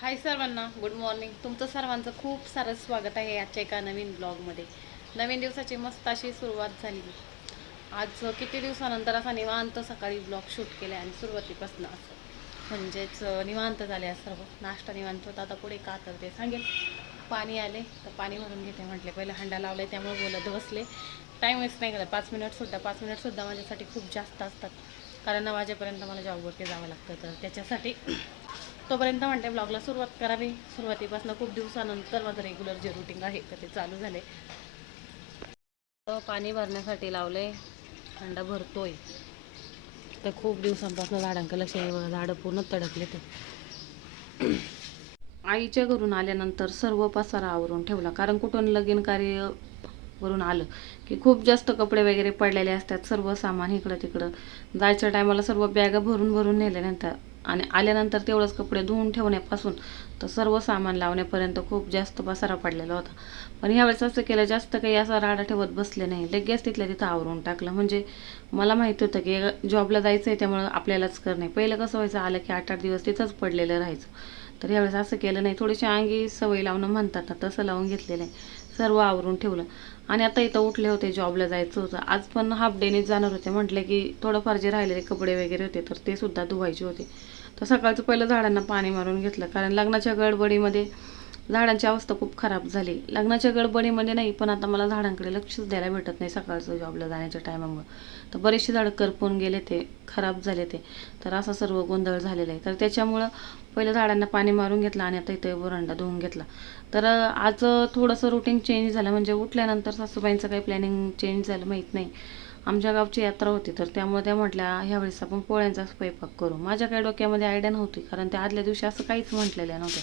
हाय सर्वांना good morning तुमचं सर्वांचं खूप सारं स्वागत आहे आजच्या एका नवीन ब्लॉगमध्ये नवीन दिवसाची मस्त अशी सुरुवात झाली आज किती दिवसानंतर असा निवांत सकाळी ब्लॉग शूट केला आणि सुरुवातीपासून असं. म्हणजेच निवांत झाले सर्व. नाश्ता निवांत होता. आता पुढे का तर ते सांगेल. पाणी आले तर पाणी भरून घेते म्हटले. पहिले हंडा लावले त्यामुळे बोलत बसले. टाईम वेस्ट नाही केला पाच मिनिटसुद्धा पाच मिनिटसुद्धा माझ्यासाठी खूप जास्त असतात. कारण नऊ वाजेपर्यंत मला जॉबवरती जावं लागतं. तर त्याच्यासाठी तोपर्यंत म्हणते ब्लॉगला सुरुवात करावी सुरुवातीपासून खूप दिवसानंतर माझं रेग्युलर जे रुटीन आहे तर ते चालू झाले पाणी भरण्यासाठी लावले थंड भरतोय. तर खूप दिवसांपासून झाडांकडे लक्ष झाडं पूर्ण तडकले ते आईच्या घरून आल्यानंतर सर्व पसारा आवरून ठेवला कारण कुठून लगीन कार्य वरून आलं की खूप जास्त कपडे वगैरे पडलेले असतात सर्व सामान इकडं तिकडं जायच्या टायमाला सर्व बॅगा भरून भरून नेल्यानंतर आणि आल्यानंतर तेवढंच कपडे धुवून ठेवण्यापासून तर सर्व सामान लावण्यापर्यंत खूप जास्त पसारा पडलेला होता. पण ह्यावेळेस असं केलं जास्त काही असा राडा ठेवत बसले नाही. लगेच तिथल्या तिथं आवरून टाकलं. म्हणजे मला माहिती होतं की जॉबला जायचं आहे त्यामुळं आपल्यालाच करणे पहिलं कसं व्हायचं आलं की आठ आठ दिवस तिथंच पडलेलं राहायचं. तर यावेळेस असं केलं नाही. थोडीशी अंगी सवय लावणं म्हणतात ना तसं लावून घेतलेलं आहे. सर्व आवरून ठेवलं. आणि आता इथं उठले होते जॉबला जायचं होतं. आज पण हाफ डेनेच जाणार होते. म्हटले की थोडंफार जे राहिलेले कपडे वगैरे होते तर ते सुद्धा धुवायचे होते. तर सकाळचं पहिलं झाडांना पाणी मारून घेतलं. कारण लग्नाच्या गडबडीमध्ये झाडांची अवस्था खूप खराब झाली. लग्नाच्या गडबडीमध्ये नाही पण आता मला झाडांकडे लक्षच द्यायला भेटत नाही सकाळचं जॉबला जाण्याच्या टायमामुळं तर बरेचसे झाडं करपून गेले ते खराब झाले ते. तर असा सर्व गोंधळ झालेला आहे. तर त्याच्यामुळं पहिलं झाडांना पाणी मारून घेतलं आणि आता इथे वरंडा धुवून घेतला. तर आज थोडंसं रुटीन चेंज झालं. म्हणजे उठल्यानंतर सासूबाईंचं काही प्लॅनिंग चेंज झालं माहीत नाही. आमच्या गावची यात्रा होती तर त्यामुळे त्या म्हटल्या ह्यावेळेस आपण पोळ्यांचा स्वयंपाक करू. माझ्या काही डोक्यामध्ये आयडिया नव्हती कारण त्या आदल्या दिवशी असं काहीच म्हटलेल्या नव्हत्या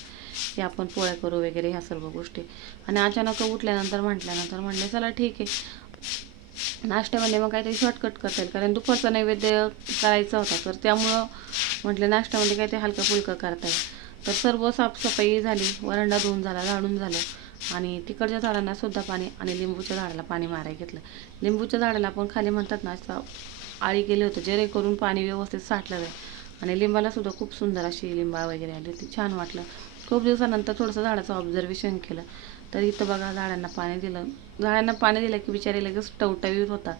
की आपण पोळ्या करू वगैरे ह्या सर्व गोष्टी. आणि अचानक उठल्यानंतर म्हटल्यानंतर म्हणले चला ठीक आहे. नाश्त्यामध्ये मग काहीतरी शॉर्टकट करता येईल कारण दुपारचा नैवेद्य करायचा होता तर त्यामुळं म्हटलं नाश्त्यामध्ये काहीतरी हलकं फुलकं करता येईल. तर सर्व साफसफाई झाली वरंडा धुवून झाला झाडून झालं. आणि तिकडच्या झाडांना सुद्धा पाणी आणि लिंबूच्या झाडाला पाणी मारायला घेतलं. लिंबूच्या झाडाला आपण खाली म्हणतात ना असं आळी केली होतं जेणेकरून पाणी व्यवस्थित साठलं जाईल आणि लिंबाला सुद्धा खूप सुंदर अशी लिंबा वगैरे आली होती. छान वाटलं. खूप दिवसानंतर थोडंसं झाडाचं ऑब्झर्वेशन केलं. तर इथं बघा झाडांना पाणी दिलं. झाडांना पाणी दिलं की बिचारे लगेच टवटवीत होता.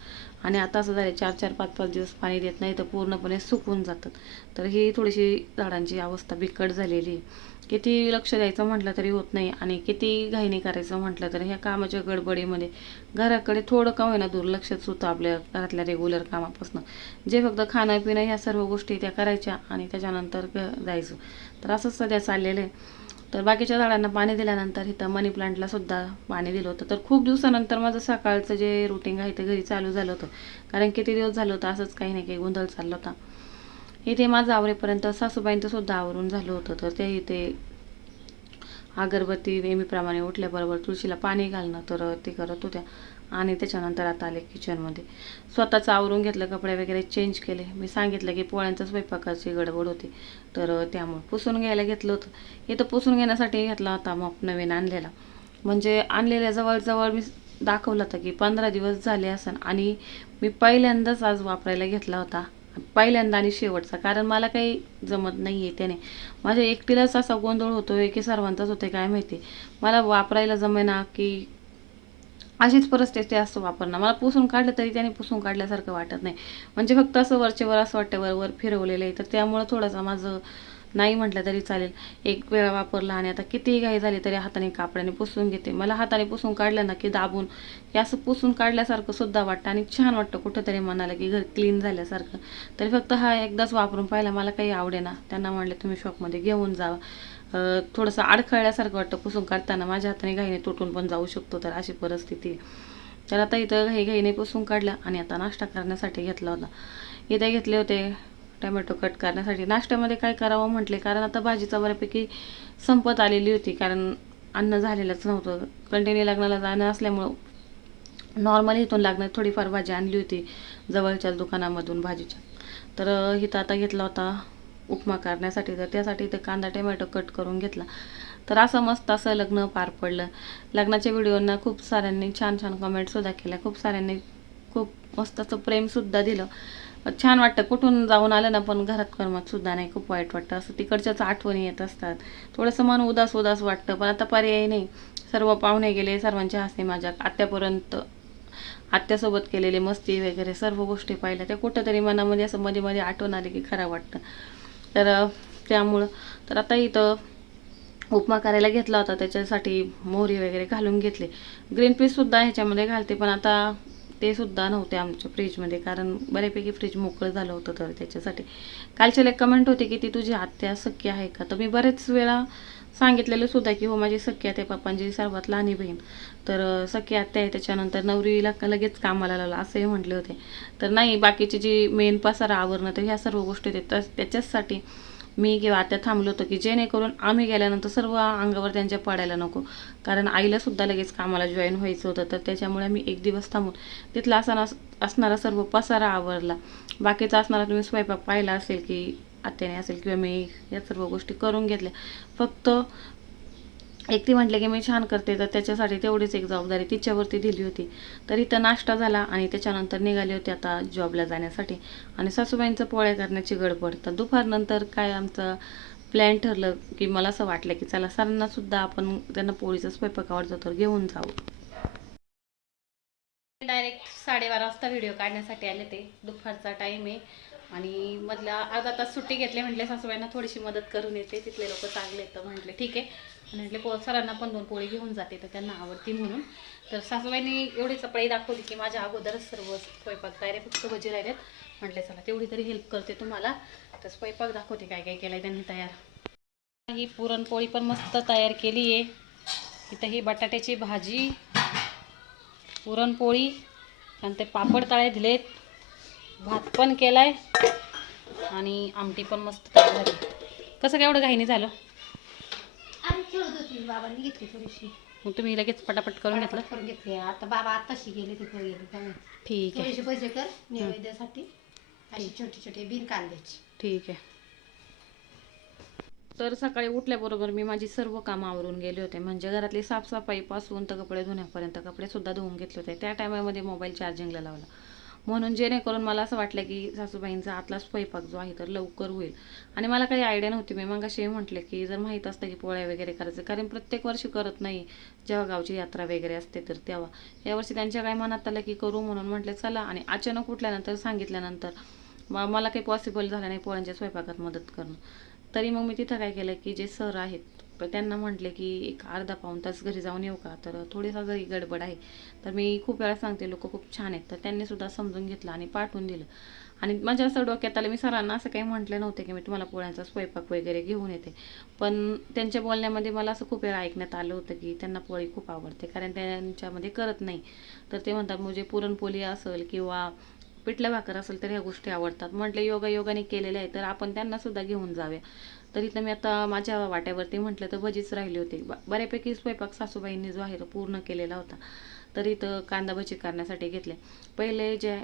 आणि आता असं झालं चार चार पाच पाच दिवस पाणी देत नाही तर पूर्णपणे सुकून जातात. तर ही थोडीशी झाडांची अवस्था बिकट झालेली आहे. किती लक्ष द्यायचं म्हटलं तरी होत नाही आणि किती घाईने करायचं म्हटलं तर ह्या कामाच्या गडबडीमध्ये घराकडे थोडं का होईना दुर्लक्षच होतं आपल्या घरातल्या रेग्युलर कामापासून. जे फक्त खाणं पिणं ह्या सर्व गोष्टी त्या करायच्या आणि त्याच्यानंतर जायचं. तर असंच सध्या चाललेलं आहे. तर बाकीच्या झाडांना पाणी दिल्यानंतर इथं मनी प्लांटला सुद्धा पाणी दिलं होतं. तर खूप दिवसानंतर माझं सकाळचं जे रुटीन आहे ते घरी चालू झालं होतं. कारण किती दिवस झालं होतं असंच काही नाही काही गोंधळ चालला होता. इथे माझं आवरेपर्यंत सासूबाईंचं सुद्धा आवरून झालं होतं. तर ते इथे अगरबत्ती नेहमीप्रमाणे उठल्याबरोबर तुळशीला पाणी घालणं तर ते करत होत्या. आणि त्याच्यानंतर आता आले किचनमध्ये स्वतःचं आवरून घेतलं कपडे वगैरे चेंज केले. मी सांगितलं की पोळ्यांचा स्वयंपाकाची गडबड होती. तर त्यामुळे पुसून घ्यायला घेतलं होतं. इथं पुसून घेण्यासाठी घेतला होता मग नवीन आणलेला. म्हणजे आणलेल्या जवळजवळ मी दाखवलं होतं की पंधरा दिवस झाले असन आणि मी पहिल्यांदाच आज वापरायला घेतला होता. पहिल्यांदा आणि शेवटचा. कारण मला काही जमत नाही आहे त्याने. माझ्या एकटीलाच असा गोंधळ होतोय की सर्वांचाच होते काय माहिती. मला वापरायला जमेना की अशीच परिस्थिती असतं वापरणं. मला पुसून काढलं तरी त्याने पुसून काढल्यासारखं वाटत नाही. म्हणजे फक्त असं वरचे वर असं वाटतं वर वर फिरवलेलं आहे. तर त्यामुळं थोडंसं माझं नाही म्हटलं तरी चालेल. एक वेळा वापरला आणि आता कितीही घाई झाली तरी हाताने कापडाने पुसून घेते. मला हाताने पुसून काढलं ना की दाबून की असं पुसून काढल्यासारखं सुद्धा वाटतं आणि छान वाटतं कुठंतरी मनाला की घर क्लीन झाल्यासारखं. तरी फक्त हा एकदाच वापरून पाहिला मला काही आवडेना. त्यांना म्हटलं तुम्ही शॉपमध्ये घेऊन जावा. थोडंसं अडखळल्यासारखं वाटतं. पुसून काढताना माझ्या हाताने घाईने तुटून पण जाऊ शकतो तर अशी परिस्थिती आहे. तर आता इथं घाई घाईने पुसून काढला आणि आता नाश्ता करण्यासाठी घेतला होता. इथे घेतले होते टमॅटो कट करण्यासाठी. नाश्त्यामध्ये काय करावं म्हटले? कारण आता भाजीचा बऱ्यापैकी संपत आलेली होती. कारण अन्न झालेलंच नव्हतं. कंटिन्यू लग्नाला जाणं असल्यामुळं नॉर्मली इथून लागणार थोडीफार भाजी आणली होती जवळच्याच दुकानामधून भाजीच्या. तर हिथं इथं आता घेतला होता उपमा करण्यासाठी तर त्यासाठी ते कांदा टोमॅटो कट करून घेतला. तर असं मस्त असं लग्न पार पडलं. लग्नाच्या व्हिडिओंना खूप साऱ्यांनी छान छान कमेंटसुद्धा केल्या. खूप साऱ्यांनी खूप मस्त असं प्रेमसुद्धा दिलं. छान वाटतं. कुठून जाऊन आलं ना पण घरात करमत सुद्धा नाही. खूप वाईट वाटतं. असं तिकडच्याच आठवणी येत असतात. थोडंसं मन उदास उदास वाटतं. पण आता पर्याय नाही. सर्व पाहुणे गेले सर्वांच्या हसणे माझ्या आत्यापर्यंत आत्यासोबत केलेले मस्ती वगैरे सर्व गोष्टी पाहिल्या. त्या कुठंतरी मनामध्ये असं मध्ये मध्ये आठवण आली की खरं वाटतं. तर त्यामुळं. तर आता इथं उपमा करायला घेतला होता. त्याच्यासाठी मोहरी वगैरे घालून घेतले. ग्रीन पीससुद्धा ह्याच्यामध्ये घालते पण आता ते सुद्धा नव्हते आमच्या फ्रीजमध्ये कारण बऱ्यापैकी फ्रीज मोकळं झालं होतं तर त्याच्यासाठी. कालच्याला एक कमेंट होती की ती तुझी आत्या सख्य आहे का? तर मी बरेच वेळा सांगितलेलं सुद्धा की हो माझी सख्खी आत्या पप्पांची सर्वात लहानी बहीण. तर सख्खी आत्या आहे त्याच्यानंतर नवरीला लगेच कामाला लावलं असंही म्हटले होते. तर नाही बाकीची जी मेन पसारा आवरणं तर ह्या सर्व गोष्टी होते तस- त्याच्याचसाठी मी किंवा आत्या थांबलो होतो की जेणेकरून आम्ही गेल्यानंतर सर्व अंगावर त्यांच्या पडायला नको. कारण आईलासुद्धा लगेच कामाला जॉईन व्हायचं होतं. तर त्याच्यामुळे मी एक दिवस थांबून तिथला असताना असणारा सर्व पसारा आवरला. बाकीचा असणारा तुम्ही स्वयंपाक पाहिला असेल की आत्याने असेल किंवा मी या सर्व गोष्टी करून घेतल्या. फक्त एकटी म्हटलं की मी छान करते तर त्याच्यासाठी तेवढीच एक जबाबदारी तिच्यावरती दिली होती. तर इथं नाश्ता झाला आणि त्याच्यानंतर निघाली होती आता जॉबला जाण्यासाठी. आणि सासूबाईंचं पोळ्या करण्याची गडबड. तर दुपारनंतर काय आमचं प्लॅन ठरलं की मला असं वाटलं की चला सरांना सुद्धा आपण त्यांना पोळीचा स्वयंपाक आवडतो तर घेऊन जाऊ. डायरेक्ट साडेबारा वाजता व्हिडिओ काढण्यासाठी आले ते. दुपारचा टाईम आहे. आणि मधला अर्धा तास सुट्टी घेतली म्हटले सासूबाईंना थोडीशी मदत करून येते. तिथले लोक चांगले तर म्हटले ठीक आहे. आणि म्हटले पो सरांना पण दोन पोळी घेऊन जाते तर त्यांना आवडती म्हणून. तर सासूबाईंनी एवढी चपळी दाखवली की माझ्या अगोदरच सर्व स्वयंपाक तयारी फक्त भजी राहिलेत. म्हटले चला तेवढी तरी हेल्प करते तुम्हाला. तर स्वयंपाक दाखवते काय काय केलं त्यांनी तयार. ही पुरणपोळी पण मस्त तयार केली आहे इथं ही बटाट्याची भाजी पुरणपोळी आणि ते पापड तळे दिलेत. भात पण केलाय आणि आमटी पण मस्त तयार झाली. कसं काय एवढं घाईने झालं? आणि खेळत होती बाबांनी घेतली थोडीशी. मग तुम्ही लगेच पटापट करून घेतलं? करून घेतली. आता बाबा आताशी गेले तिकडे गेले त्यामुळे ठीक आहे. थोडेसे भजे कर नैवेद्यासाठी अशी छोटे छोटे बिन कांद्याची ठीक आहे. तर सकाळी उठल्याबरोबर मी माझी सर्व कामं आवरून गेले होते. म्हणजे घरातली साफसफाईपासून तर कपडे धुण्यापर्यंत कपडेसुद्धा धुवून घेतले होते. त्या टायमामध्ये मोबाईल चार्जिंगला लावला. म्हणून जेणेकरून मला असं वाटलं की सासूबाईंचा आतला स्वयंपाक जो आहे तर लवकर होईल. आणि मला काही आयडिया नव्हती. मी मग असे म्हटले की जर माहीत असतं की पोळ्या वगैरे करायचं कारण प्रत्येक वर्षी करत नाही. जेव्हा गावची यात्रा वगैरे असते तर तेव्हा. यावर्षी त्यांच्या काही मनात आलं की करू म्हणून म्हटलं चला. आणि अचानक उठल्यानंतर सांगितल्यानंतर मला काही पॉसिबल झालं नाही पोळ्यांच्या स्वयंपाकात मदत करणं. तरी मग मी तिथं काय केलं की जे सर आहेत तर त्यांना म्हटले की एक अर्धा पाऊण तास घरी जाऊन येऊ का? तर थोडीसा जरी गडबड आहे तर मी खूप वेळा सांगते लोक खूप छान आहेत. तर त्यांनी सुद्धा समजून घेतलं आणि पाठवून दिलं. आणि माझ्या असं डोक्यात आलं मी सरांना असं काही म्हटलं नव्हते की मी तुम्हाला पोळ्यांचा स्वयंपाक वगैरे घेऊन येते. पण त्यांच्या बोलण्यामध्ये मला असं खूप वेळा ऐकण्यात आलं होतं की त्यांना पोळी खूप आवडते कारण त्यांच्यामध्ये करत नाही. तर ते म्हणतात म्हणजे पुरणपोळी असेल किंवा पिठलं भाकर असेल तर ह्या गोष्टी आवडतात. म्हटलं योगा योगाने केलेल्या आहे तर आपण त्यांनासुद्धा घेऊन जाव्या. तर इथं मी आता माझ्या वाट्यावरती म्हटलं तर भजीच राहिली होती. बऱ्यापैकी स्वयंपाक सासूबाईंनी जो आहे तो पूर्ण केलेला होता. तर इथं कांदा भजी करण्यासाठी घेतले. पहिले जे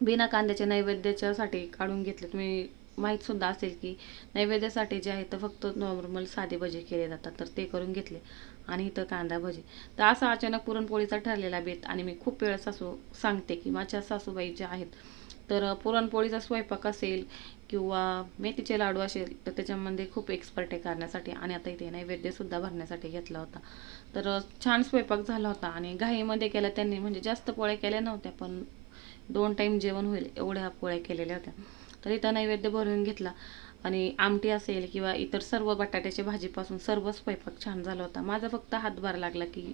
बिना कांद्याच्या नैवेद्याच्यासाठी काढून घेतले. तुम्ही माहीत सुद्धा असेल की नैवेद्यासाठी जे आहे तर फक्त नॉर्मल साधे भजे केले जातात. तर ते करून घेतले. आणि इथं कांदा भजी. तर असा अचानक पुरणपोळीचा ठरलेला बेत आणि मी खूप वेळा सासू सांगते की माझ्या सासूबाई ज्या आहेत तर पुरणपोळीचा स्वयंपाक असेल किंवा मेथीचे लाडू असेल तर त्याच्यामध्ये खूप एक्सपर्ट आहे करण्यासाठी आणि आता इथे नैवेद्यसुद्धा भरण्यासाठी घेतला होता. तर छान स्वयंपाक झाला होता आणि घाईमध्ये केला त्यांनी म्हणजे जास्त पोळ्या केल्या नव्हत्या पण दोन टाईम जेवण होईल एवढ्या पोळ्या केलेल्या होत्या. तर इथं नैवेद्य भरून घेतला. आणि आमटी असेल किंवा इतर सर्व बटाट्याच्या भाजीपासून सर्व स्वयंपाक छान झाला होता. माझा फक्त हातभार लागला की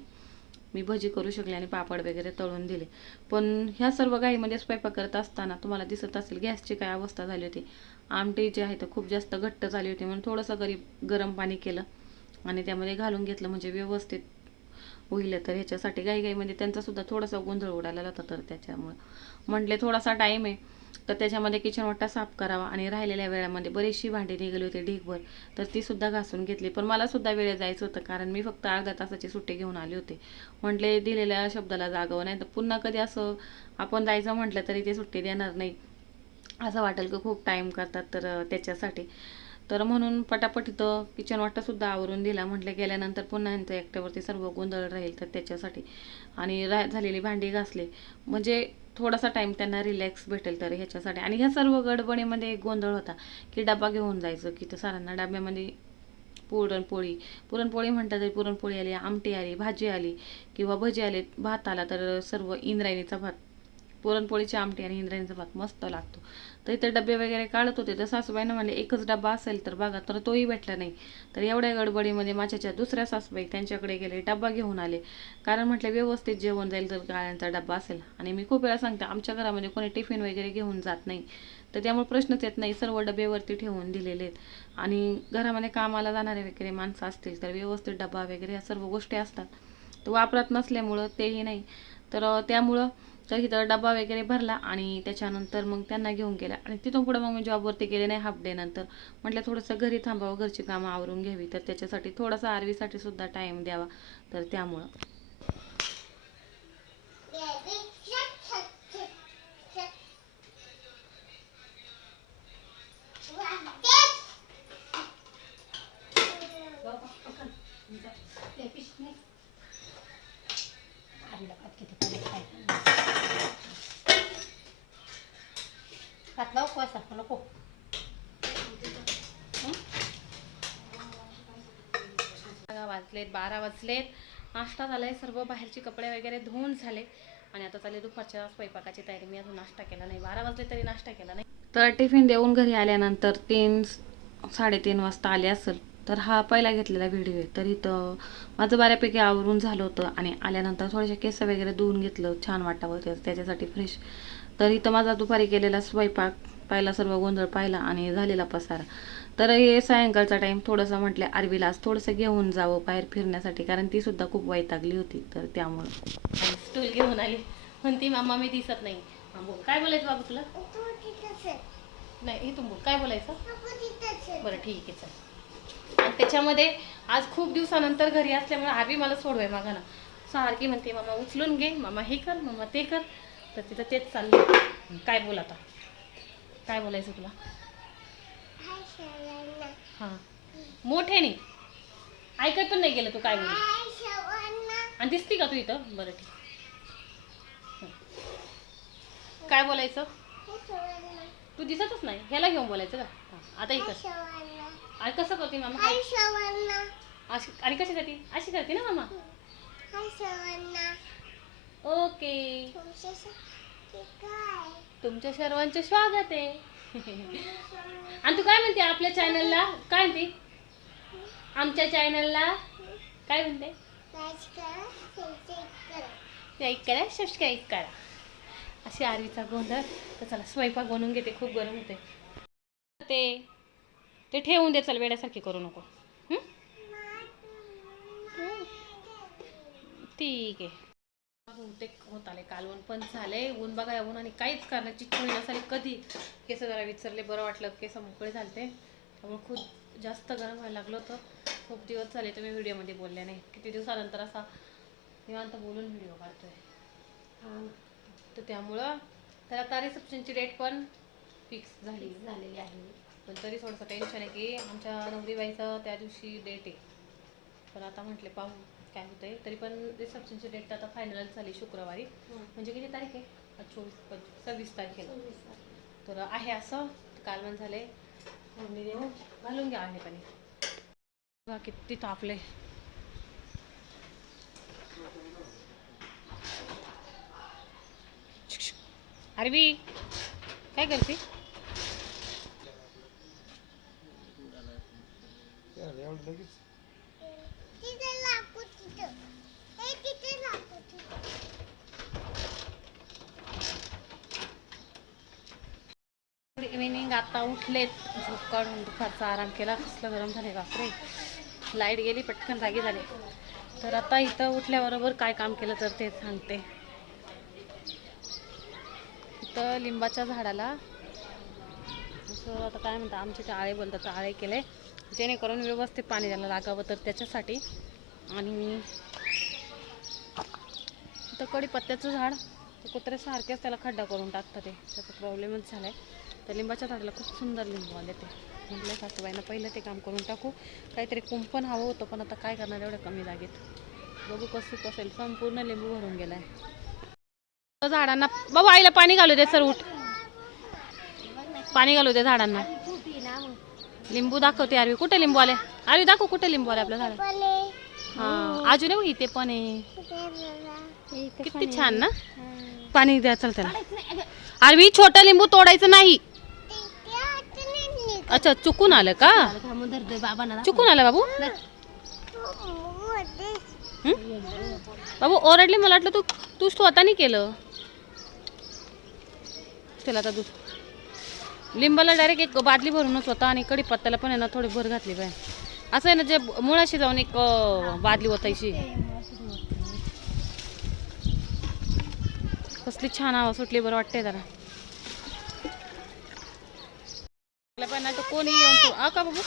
मी भजी करू शकले आणि पापड वगैरे तळून दिले. पण ह्या सर्व घाईमध्ये स्वयंपाक करत असताना तुम्हाला दिसत असेल गॅसची काय अवस्था झाली होती. आमटी जी आहे तर खूप जास्त घट्ट झाली होती म्हणून थोडंसं गरीब गरम पाणी केलं आणि त्यामध्ये घालून घेतलं म्हणजे व्यवस्थित होईल तर ह्याच्यासाठी गाई गाईमध्ये त्यांचासुद्धा थोडासा गोंधळ उडाला होता तर त्याच्यामुळं. म्हटले थोडासा टाईम आहे. तर त्याच्यामध्ये किचन वाटा साफ करावा आणि राहिलेल्या वेळामध्ये बरीचशी भांडी निघाली होती ढीगभर. तर ती सुद्धा घासून घेतली. पण मला सुद्धा वेळ जायचं होतं कारण मी फक्त अर्धा तासाची सुट्टी घेऊन आली होते. म्हटले दिलेल्या शब्दाला जागावं. नाही तर पुन्हा कधी असं आपण जायचं म्हटलं तरी ते सुट्टी देणार नाही. असं वाटेल की खूप टाईम करतात तर त्याच्यासाठी. तर म्हणून पटापट इथं किचन वाटासुद्धा आवरून दिला. म्हटलं गेल्यानंतर पुन्हा यांचं एकट्यावरती सर्व गोंधळ राहील तर त्याच्यासाठी. आणि रा झालेली भांडी घासले. म्हणजे थोडासा टाईम त्यांना रिलॅक्स भेटेल तर ह्याच्यासाठी. आणि ह्या सर्व गडबडीमध्ये एक गोंधळ होता की डबा घेऊन जायचं की तर सरांना डब्यामध्ये पुरणपोळी पुरणपोळी म्हणतात तरी पुरणपोळी आली आमटी आली भाजी आली किंवा भजी आले भात आला तर सर्व इंद्रायणीचा भात. पुरणपोळीची आमटी आणि इंद्रायणीचा भात मस्त लागतो. तर इथे डबे वगैरे काढत होते. तर सासूबाईनं म्हणले एकच डबा असेल तर बघा तर तोही भेटला नाही. तर एवढ्या गडबडीमध्ये माझ्याच्या दुसऱ्या सासूबाई त्यांच्याकडे गेले डबा घेऊन आले. कारण म्हटलं व्यवस्थित जेवण जाईल तर गाळ्यांचा डबा असेल. आणि मी खूप वेळा सांगते आमच्या घरामध्ये कोणी टिफिन वगैरे घेऊन जात नाही. तर त्यामुळे प्रश्नच येत नाही सर्व डबेवरती ठेवून दिलेले आहेत. आणि घरामध्ये कामाला जाणारे वगैरे माणसं असतील तर व्यवस्थित डबा वगैरे या सर्व गोष्टी असतात. तर वापरात नसल्यामुळं तेही नाही. तर त्यामुळं तर इथं डबा वगैरे भरला आणि त्याच्यानंतर मग त्यांना घेऊन गेला. आणि तिथून पुढे मग मी जॉबवरती गेले नाही हाफ डे नंतर. म्हटलं थोडंसं घरी थांबावं घरची कामं आवरून घ्यावी. तर त्याच्यासाठी थोडासा आरवीसाठी सुद्धा टाईम द्यावा. तर त्यामुळं. किती असा? नको वाजलेत बारा वाजलेत. नाश्ता झालाय सर्व बाहेरचे कपडे वगैरे धुवून झाले. आणि आता चालले दुपारच्या स्वयंपाकाची तयारी. मी अजून नाश्ता केला नाही. बारा वाजले तरी नाश्ता केला नाही. तर टिफिन देऊन घरी आल्यानंतर तीन साडेतीन वाजता आले असेल तर हा पहिला घेतलेला व्हिडिओ आहे. तर इथं माझं बऱ्यापैकी आवरून झालं होतं आणि आल्यानंतर थोडेसे केस वगैरे धुवून घेतलं. छान वाटावं त्या- त्याच्यासाठी फ्रेश तर इथं माझा दुपारी केलेला स्वयंपाक पाहिला सर्व गोंधळ पाहिला आणि झालेला पसारा. तर हे सायंकाळचा टाईम थोडंसं म्हटलं आरवीला आज थोडंसं घेऊन जावं बाहेर फिरण्यासाठी कारण ती सुद्धा खूप वैतागली होती. तर त्यामुळं. स्टूल घेऊन आली. म्हणती मामा मी दिसत नाही. बोल काय बोलायचं बाबू तुला? नाही इथून बोल. काय बोलायचं? बरं ठीक आहे चल. आणि त्याच्यामध्ये आज खूप दिवसानंतर घरी असल्यामुळे आरवी मला सोडवाय मागा ना सारखी म्हणते मामा उचलून घे. मामा हे कर. मामा ते कर. तर तिथं तेच चाललं. काय बोल आता? काय बोलायचं तुला? हां. मोठे नाही ऐकत पण नाही गेलं तू काय बोल. आणि दिसती का तू इथं? बरं ठीक. काय बोलायचं? तू दिसतच नाही. ह्याला घेऊन बोलायचं का? हां, आता इथं. आणि कसं करते मामा? अशी आणि कशी करते अशी करते ना मामा? ओके. तुमच्या सर्वांचे स्वागत आहे. आणि तू काय म्हणते आपल्या चॅनलला? काय म्हणते? आमच्या चॅनलला? काय म्हणते? लाईक करा सबस्क्राईब करा. अशी आरवीचा गोंधळ. तर चला स्वयंपाक बनवून घेते खूप गरम होते ते ते ठेवून दे चल वेड्यासारखी करू नको. ठीक आहे. बहुतेक होत आले कालवण पण झाले ऊन बघा ऊन आणि काहीच करण्याची इच्छा होईना झाली कधी केस जरा विचारले बरं वाटलं केस मोकळे झालते. त्यामुळे खूप जास्त गरम व्हायला लागलं होतं. खूप दिवस झाले तुम्ही व्हिडिओमध्ये बोलले नाही. किती दिवसानंतर असा निवांत बोलून व्हिडिओ काढतोय. तर त्यामुळं तर आता रिसेप्शनची डेट पण फिक्स झाली झालेली आहे. पण तरी थोडंसं टेन्शन आहे की आमच्या नवरीबाईचं त्या दिवशी डेट आहे. तर आता म्हटले पाहू. काय होतंय तरी पण रिसेप्शनची डेट आता फायनलच झाली शुक्रवारी. म्हणजे किती तारीख आहे? चोवीस पंचवीस सव्वीस तारखेला. तर आहे असं कालवण झाले घालून घ्या आहे पाणी. बघा किती तापले अरबी काय करते? गुड इव्हिनिंग आता उठलेत. झोप काढून दुपारचा आराम केला. कसलं गरम झाले बापरे. लाइट गेली पटकन जागी झाले. तर आता इथं उठल्याबरोबर काय काम केलं तर ते सांगते. इथं लिंबाच्या झाडाला असं आता काय म्हणतात आमचे ते आळे बोलतात तर आळे केले. जेणेकरून व्यवस्थित पाणी द्यायला लागावं तर त्याच्यासाठी. आणि इथं कडीपत्त्याचं झाड ते कुत्रे सारखेच त्याला खड्डा करून टाकतात ते. त्याचा प्रॉब्लेमच झाला आहे तर लिंबाच्या झाडाला खूप सुंदर लिंबू आले ते म्हटलं सासूबाईनं पहिलं ते काम करून टाकू. काहीतरी कुंपण हवं होतं पण आता काय करणार एवढं कमी जागेत. बघू कसं कसेल संपूर्ण लिंबू भरून गेलाय. झाडांना बाबा आईला पाणी घालू दे सर उठ. पाणी घालू दे झाडांना. लिंबू दाखवते आरवी. कुठे लिंबू आले? आरवी दाखव कुठे लिंबू आले आपल्या झाड हा अजून बघ इथे पण आहे. किती छान ना? पाणी द्या चल त्याला. आरवी छोटा लिंबू तोडायचं नाही. अच्छा चुकून आलं का? बाबांना चुकून आलं बाबू? हं? बाबू ओरडली मला वाटलं तू तू स्वतःनी केलं. चला आता दूध. लिंबाला डायरेक्ट एक बादली भरूनच होता आणि कढीपत्त्याला पण आहे ना थोडी भर घातली बाय असं आहे ना जे मुळाशी जाऊन एक अं, बादली ओतायची. कसली छान हवा सुटली बरं वाटते जरा आपल्या पण नाही तर कोणी येऊन तू आ का बाबू?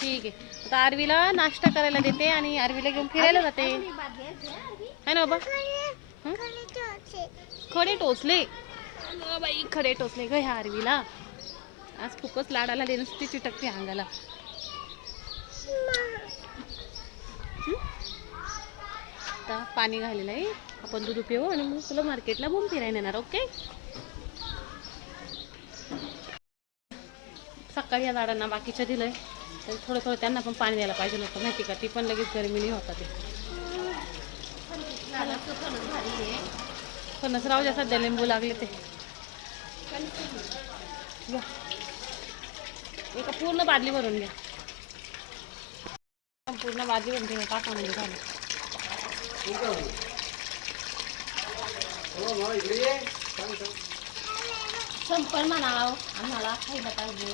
ठीक आहे. आता आरवीला नाश्ता करायला देते आणि आरवीला घेऊन फिरायला जाते. है ना बाबा? खडे टोचले. बाई खडे टोचले ग ह्या आरवीला. आज खूपच लाडाला देणं ती चिटकते अंगाला? आता पाणी घालेलं आहे आपण दूध पिऊ आणि मग तुला मार्केटला बूम फिरायला येणार ओके सकाळी या झाडांना बाकीच्या दिलंय. तर थोडं थोडं त्यांना पण पाणी द्यायला पाहिजे नव्हतं. माहिती का? ती पण लगेच गरमीने होता ते फणस राहू द्या सध्या लिंबू लागले ते. एक एका पूर्ण बादली भरून घ्या. पूर्ण बादली भरून घ्या. काका म्हणजे झालं. संपल म्हणाव. आम्हाला खायला पाहिजे.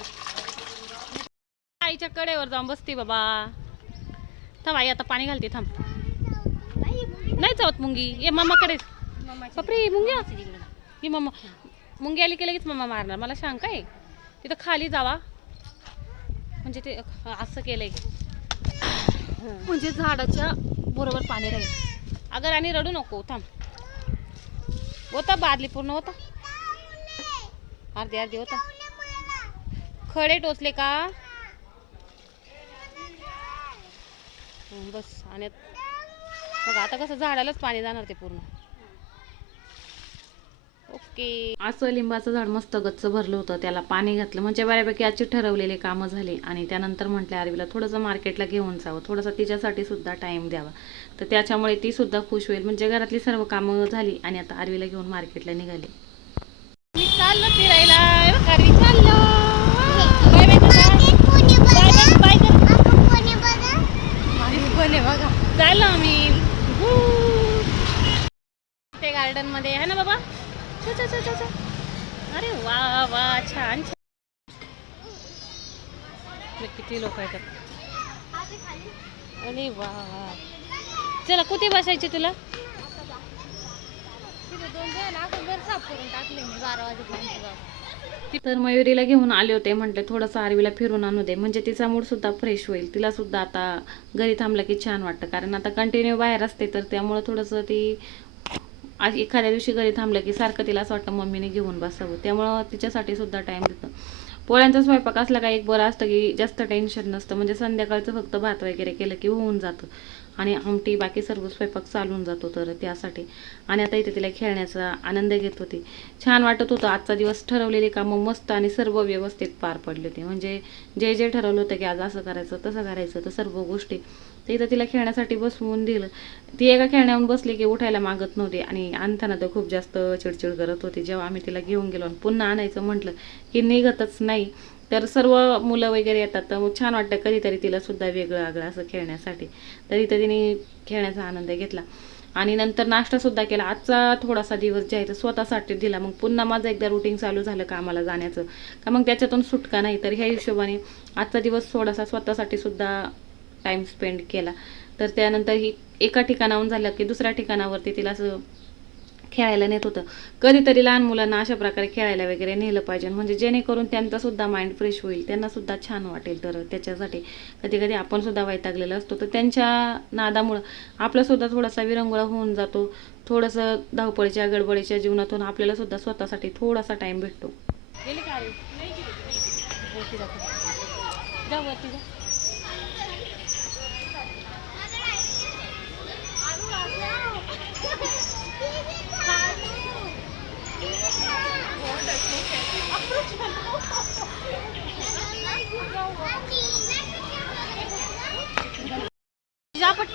आईच्या कडेवर जाऊन बसते बाबा. थांब आई आता पाणी घालते थांब. नाही चावत मुंगी. ये मामाकडे बापरे मुंग्या. ही मम्मा मुंगी आली की लगेच मम्मा मारणार. मला शंका आहे. तिथं खाली जावा. म्हणजे ते असं केलंय. म्हणजे झाडाच्या बरोबर पाणी राहील. अगर आणि रडू नको थांब. होता बादली पूर्ण होता. अर्धे अर्धे होता. खडे टोचले का हं, बस आणि बघा आता कसं झाडालाच पाणी जाणार ते पूर्ण. ओके. असं लिंबाचं झाड मस्त गच्च भरलं होतं त्याला पाणी घातलं. म्हणजे बऱ्यापैकी आजची ठरवलेले कामं झाली आणि त्यानंतर म्हटलं आरवीला थोडंसं मार्केटला घेऊन जावं. थोडंसं तिच्यासाठी सुद्धा टाईम द्यावा. तर त्याच्यामुळे ती सुद्धा खुश होईल. म्हणजे घरातली सर्व कामं झाली आणि आता आरवीला घेऊन मार्केटला निघाली. मी चाललो फिरायला हे बघ, आरवी चाललो बाय बाय करा. बाय बाय बाय करा. आरवी पण आहे बघा चाललो आम्ही ते गार्डन मध्ये आहे ना बाबा. अरे वा वा छान किती लोक आहेत? अरे वा. चला कुठे बसायचे तुला? तर मयुरीला घेऊन आले होते म्हटले थोडंसं आरवीला फिरून आणू दे. म्हणजे तिचा मूड सुद्धा फ्रेश होईल. तिला सुद्धा आता घरी थांबलं की छान वाटतं. कारण आता कंटिन्यू बाहेर असते तर त्यामुळं थोडंसं ती आज एखाद्या दिवशी घरी थांबलं की सारखं तिला असं वाटतं मम्मीने घेऊन बसावं. त्यामुळं तिच्यासाठी सुद्धा टाईम देतं. पोळ्यांचा स्वयंपाक असला का एक बरं असतं की जास्त टेन्शन नसतं. म्हणजे संध्याकाळचं फक्त भात वगैरे केलं की होऊन जातं. आणि आमटी बाकी सर्व स्वयंपाक चालून जातो तर त्यासाठी. आणि आता इथे तिला खेळण्याचा आनंद घेत होती. छान वाटत होतं. आजचा दिवस ठरवलेली कामं मस्त आणि सर्व व्यवस्थित पार पडले होते. म्हणजे जे जे ठरवलं होतं की आज असं करायचं तसं करायचं तर सर्व गोष्टी तर इथं तिला खेळण्यासाठी बसवून दिलं. ती एका खेळण्याहून बसली की उठायला मागत नव्हती आणि आणताना तर खूप जास्त चिडचिड करत होती. जेव्हा आम्ही तिला घेऊन गेलो आणि पुन्हा आणायचं म्हटलं की निघतच नाही तर सर्व मुलं वगैरे येतात. तर मग छान वाटतं कधीतरी तिला सुद्धा वेगळं आगळं असं खेळण्यासाठी. तर इथं तिने खेळण्याचा आनंद घेतला. आणि नंतर नाश्तासुद्धा केला. आजचा थोडासा दिवस जे आहे तो स्वतःसाठी दिला. मग पुन्हा माझं एकदा रुटीन चालू झालं कामाला जाण्याचं. का मग त्याच्यातून सुटका नाही. तर ह्या हिशोबाने आजचा दिवस थोडासा स्वतःसाठी सुद्धा टाईम स्पेंड केला. तर त्यानंतर ही एका ठिकाणाहून झालं की दुसऱ्या ठिकाणावरती तिला असं खेळायला नेत होतं. कधीतरी लहान मुलांना अशा प्रकारे खेळायला वगैरे नेलं पाहिजे. म्हणजे जेणेकरून त्यांचासुद्धा माइंड फ्रेश होईल त्यांनासुद्धा छान वाटेल. तर त्याच्यासाठी कधी कधी आपण सुद्धा वैतागलेलं असतो. तर त्यांच्या नादामुळं आपलासुद्धा थोडासा विरंगुळा होऊन जातो. थोडंसं धावपळीच्या गडबडीच्या जीवनातून आपल्याला सुद्धा स्वतःसाठी थोडासा टाईम भेटतो. फटाफट.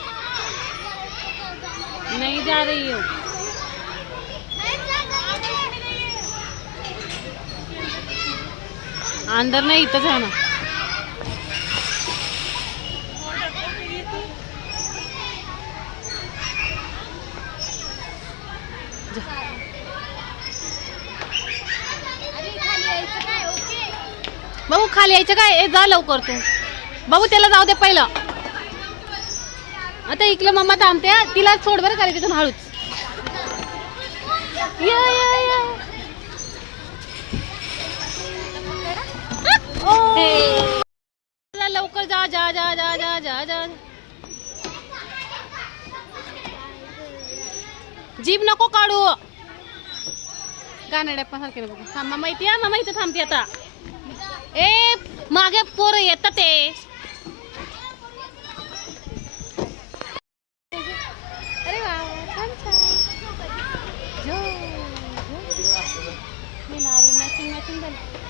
नहीं जा रही हो. अंदर नाही इथंच आहे ना बाबू खाली यायचं काय? जा लवकर तू. बाबू त्याला जाऊ दे पहिलं. आता इकडं मम्मा थांबते हा. तिला सोड बरं खाली तिथून हळूच. या, या, या. हे. चला, लवकर जा जा जा जा जा जा जा. जीभ नको काढू. गाणं सारखे नको थांब मामा इथे या मामा इथे थांबते आता. ए मागे पोरं येतात ते. Ándale.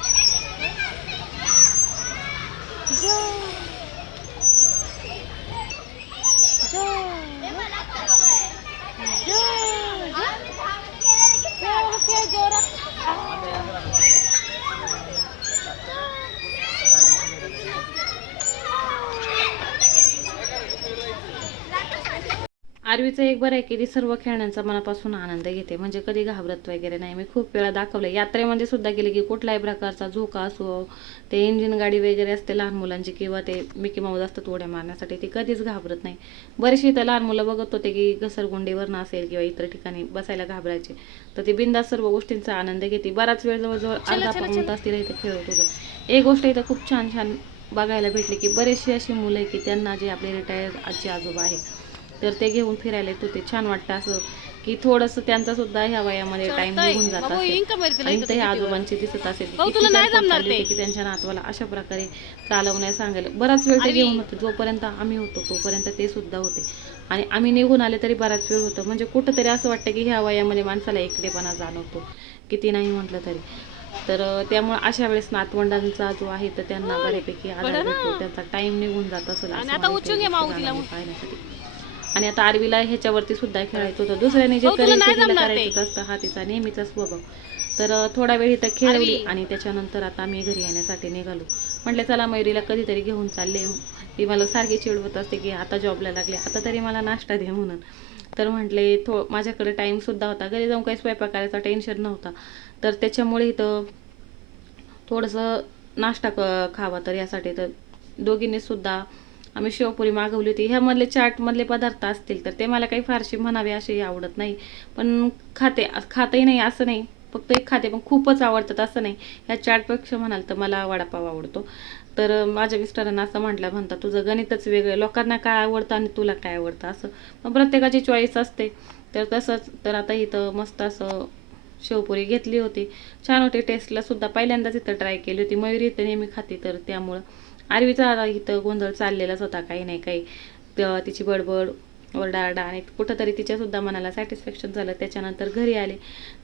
आरवीचं एक बरं आहे की ती सर्व खेळण्यांचा मनापासून आनंद घेते. म्हणजे कधी घाबरत वगैरे नाही. मी खूप वेळा दाखवलं यात्रेमध्ये सुद्धा गेले की कुठल्याही प्रकारचा झोका असो ते इंजिन गाडी वगैरे असते लहान मुलांची किंवा ते मिकी माऊज असतात उड्या मारण्यासाठी ती कधीच घाबरत नाही. बरीचशी तर लहान मुलं बघत होते की घसरगुंडीवरनं असेल किंवा इतर ठिकाणी बसायला घाबरायचे. तर ती बिंदास सर्व गोष्टींचा आनंद घेते. बराच वेळ जवळजवळ अर्धा पाऊण तास तिला इथं खेळत होतं. एक गोष्ट इथं खूप छान छान बघायला भेटली की बरेचशी अशी मुलं आहे की त्यांना जे आपले रिटायर आजी आजोबा आहेत तर ते घेऊन फिरायला येत होते. छान वाटतं असं की थोडंसं त्यांचा सुद्धा ह्या वयामध्ये टाइम निघून जात असेल. ते आजोबांचे दिसत असेल. की त्यांच्या नातवाला अशा प्रकारे चालवण्यास सांगायला. बराच वेळ ते घेऊन होते. जोपर्यंत आम्ही होतो तोपर्यंत ते सुद्धा होते. आणि आम्ही निघून आले तरी बराच वेळ होतं. म्हणजे कुठंतरी असं वाटतं की ह्या वयामध्ये माणसाला एकटेपणा जाणवतो. किती नाही म्हटलं तरी. तर त्यामुळे अशा वेळेस नातवंडांचा जो आहे तर त्यांना बऱ्यापैकी आधार त्यांचा टाइम निघून जात असेल पाहण्यासाठी. आणि आता आरवीला ह्याच्यावरती सुद्धा खेळायचं होतं. दुसऱ्याने जे तिला करायचं असतं हा तिचा नेहमीचा स्वभाव. तर थोडा वेळ इथं खेळवली आणि त्याच्यानंतर आता आम्ही घरी येण्यासाठी निघालो. म्हटलं चला मयुरीला कधीतरी घेऊन चालले. ती मला सारखी चिडवत असते की आता जॉबला लागले आता तरी मला नाश्ता दे म्हणून. तर म्हटले थो माझ्याकडे टाईम सुद्धा होता. घरी जाऊन काही स्वयंपाक करायचा टेन्शन नव्हता. तर त्याच्यामुळे इथं थोडंसं नाश्ता क खावा तर यासाठी. तर दोघींनी सुद्धा आम्ही शेवपुरी मागवली होती. ह्यामधले चाटमधले पदार्थ असतील तर ते मला काही फारशी म्हणावे असे आवडत नाही. पण खाते खातही नाही असं नाही. फक्त एक खाते पण खूपच आवडतात असं नाही. ह्या चाटपेक्षा म्हणाल तर मला वडापाव आवडतो. तर माझ्या मिस्टरांना असं म्हटलं म्हणतात तुझं गणितच वेगळं. लोकांना काय आवडतं आणि तुला काय आवडतं? असं. पण प्रत्येकाची चॉईस असते. तर तसंच तर आता इथं मस्त असं शेवपुरी घेतली होती. छान होती. टेस्टला सुद्धा पहिल्यांदाच इथं ट्राय केली होती. मयुरी इथं नेहमी खाते तर त्यामुळं. आरवीचा आता इथं गोंधळ चाललेलाच होता काही नाही काही. तिची बडबड ओरडाआरडा आणि कुठंतरी तिच्यासुद्धा मनाला सॅटिस्फॅक्शन झालं. त्याच्यानंतर घरी आले.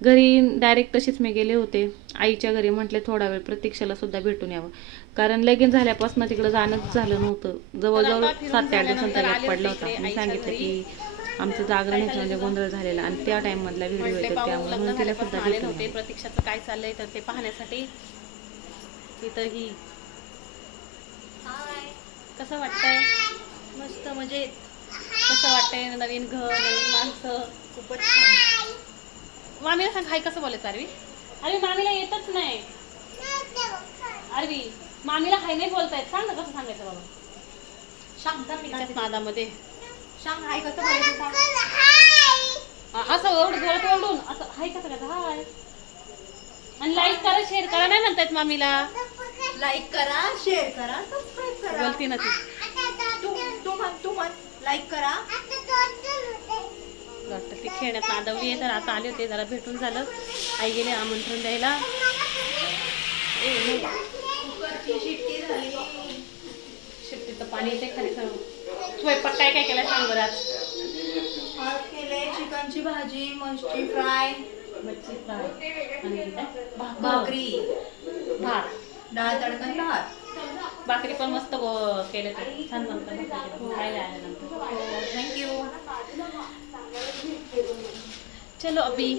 घरी डायरेक्ट तशीच मी गेले होते. आईच्या घरी म्हटले थोडा वेळ प्रतीक्षेला सुद्धा भेटून यावं. कारण लगीन झाल्यापासून तिकडं जाणंच झालं नव्हतं. जवळजवळ सात ते आठ दिवसांचा गॅप पडला होता. मी सांगितलं की आमचं जागरण ह्याच्यामध्ये गोंधळ झालेला आणि त्या टाइम मधला व्हिडिओ येतो. त्यामुळे तिला सुद्धा भेटून. प्रतीक्षाचं काय चाललंय? तर ते पाहण्यासाठी तिथं ही कसं वाटतंय? मस्त म्हणजे कसं वाटतंय नवीन घर नवीन माणसं? खूपच छान. मामीला सांग हाय कसं बोलायचं आरवी? अरे मामीला येतच नाही. आरवी मामीला हाय नाही बोलता येत सांग ना कसं सांगायचं बाबा. शांत मी नादामध्ये. शांत हाय कसं बोलायचं सांग. असं एवढं जोरात ओरडून. असं हाय कसं करायचं हाय. आणि लाईक करा शेअर करा नाही म्हणतायत मामीला. लाईक करा शेअर करा सबस्क्राईब करा. बोलती ना ती. तू तू म्हण तू म्हण. लाईक करा. वाटतं ती खेळण्यात नादवली आहे तर आता आले होते जरा भेटून झालं. आई गेले आमंत्रण द्यायला. शिट्टी झाली शिट्टीचं पाणी येते खाली स्वयंपाक काय काय केलाय सांग बरं आज? केले चिकनची भाजी मच्छी फ्राय. मच्छी फ्राय. भाकरी. भात. डाळ तडकन भात. भाकरी पण मस्त केले ते. छान बनतं खायला आल्यानंतर थँक्यू चलो अभी.